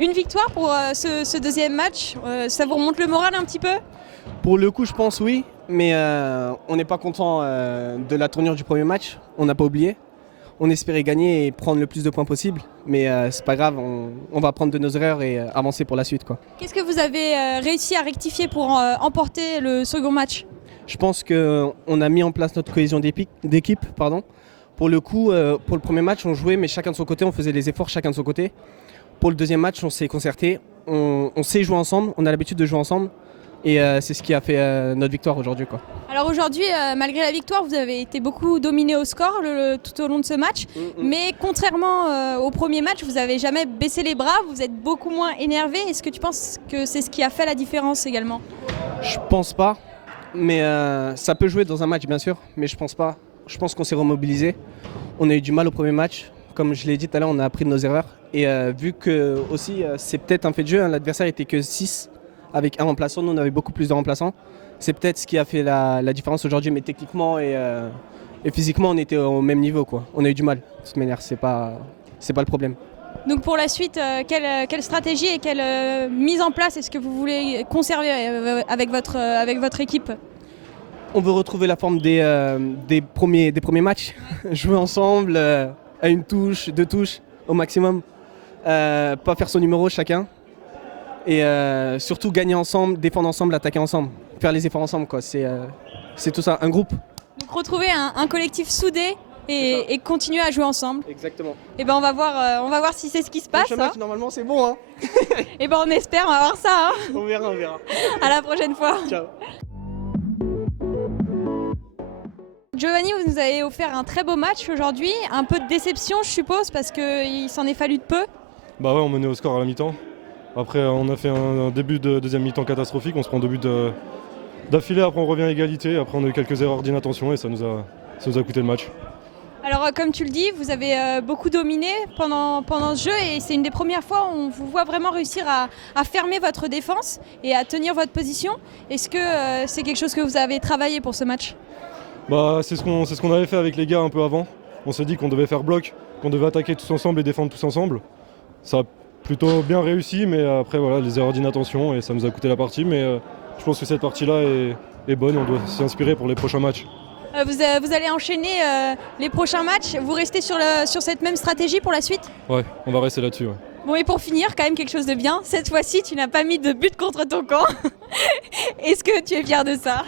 Une victoire pour ce deuxième match, ça vous remonte le moral un petit peu? Pour le coup, je pense oui, mais on n'est pas content de la tournure du premier match. On n'a pas oublié. On espérait gagner et prendre le plus de points possible, mais c'est pas grave, on va apprendre de nos erreurs et avancer pour la suite, quoi. Qu'est-ce que vous avez réussi à rectifier pour emporter le second match? Je pense qu'on a mis en place notre cohésion d'équipe. Pour le coup, pour le premier match, on jouait, mais chacun de son côté, on faisait les efforts chacun de son côté. Pour le deuxième match, on s'est concerté, on sait jouer ensemble, on a l'habitude de jouer ensemble. Et c'est ce qui a fait notre victoire aujourd'hui, quoi. Alors aujourd'hui, malgré la victoire, vous avez été beaucoup dominé au score tout au long de ce match. Mais contrairement au premier match, vous n'avez jamais baissé les bras, vous êtes beaucoup moins énervé. Est-ce que tu penses que c'est ce qui a fait la différence également? Je pense pas, mais ça peut jouer dans un match, bien sûr, mais je pense pas. Je pense qu'on s'est remobilisé. On a eu du mal au premier match. Comme je l'ai dit tout à l'heure, on a appris de nos erreurs. Et vu que aussi, c'est peut-être un fait de jeu, hein, l'adversaire était que 6. Avec un remplaçant, nous on avait beaucoup plus de remplaçants. C'est peut-être ce qui a fait la différence aujourd'hui, mais techniquement et physiquement on était au même niveau, quoi. On a eu du mal, de toute manière, c'est pas le problème. Donc pour la suite, quelle stratégie et quelle mise en place est-ce que vous voulez conserver avec votre équipe? On veut retrouver la forme des premiers matchs, jouer ensemble à une touche, 2 touches au maximum, pas faire son numéro chacun. Et surtout gagner ensemble, défendre ensemble, attaquer ensemble, faire les efforts ensemble, quoi. C'est tout ça, un groupe. Donc retrouver un collectif soudé et continuer à jouer ensemble. Exactement. Et ben on va voir si c'est ce qui se passe. Prochain match, normalement c'est bon, hein. Et ben on espère, on va voir ça. Hein. On verra. À la prochaine fois. Ciao. Giovanni, vous nous avez offert un très beau match aujourd'hui. Un peu de déception, je suppose, parce qu'il s'en est fallu de peu. Bah ouais, on menait au score à la mi-temps. Après, on a fait un début de deuxième mi-temps catastrophique. On se prend 2 buts d'affilée. Après, on revient à égalité. Après, on a eu quelques erreurs d'inattention et ça nous a coûté le match. Alors, comme tu le dis, vous avez beaucoup dominé pendant ce jeu et c'est une des premières fois où on vous voit vraiment réussir à fermer votre défense et à tenir votre position. Est-ce que c'est quelque chose que vous avez travaillé pour ce match? Bah, c'est ce qu'on avait fait avec les gars un peu avant. On s'est dit qu'on devait faire bloc, qu'on devait attaquer tous ensemble et défendre tous ensemble. Ça a plutôt bien réussi, mais après voilà, les erreurs d'inattention et ça nous a coûté la partie. Mais je pense que cette partie-là est bonne et on doit s'y inspirer pour les prochains matchs. Vous allez enchaîner les prochains matchs. Vous restez sur cette même stratégie pour la suite? Ouais, on va rester là-dessus. Ouais. Bon, et pour finir, quand même quelque chose de bien. Cette fois-ci, tu n'as pas mis de but contre ton camp. Est-ce que tu es fier de ça?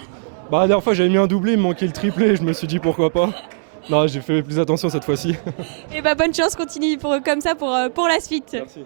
Bah, la dernière fois, j'avais mis un doublé, il me manquait le triplé. Je me suis dit pourquoi pas. Non, j'ai fait plus attention cette fois-ci. Et bah bonne chance, continue comme ça pour la suite. Merci.